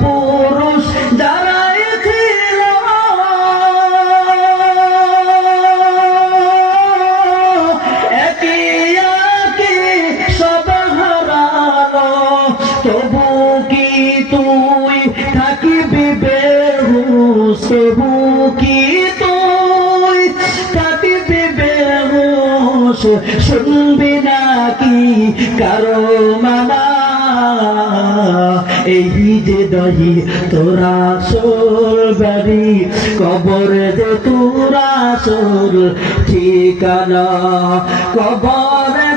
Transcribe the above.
পুরুষ যারাই ছিল একই একই সব হারালো, তবু কি তুই থাকিবি বেহুশ? তবু কি তুই থাকিবি বেহুশ? শুনবি নাকি কারো মানা? এই যে দহি তোরা সোর বাড়ি, কবর যে তোরা সোর ঠিকানা, কবরে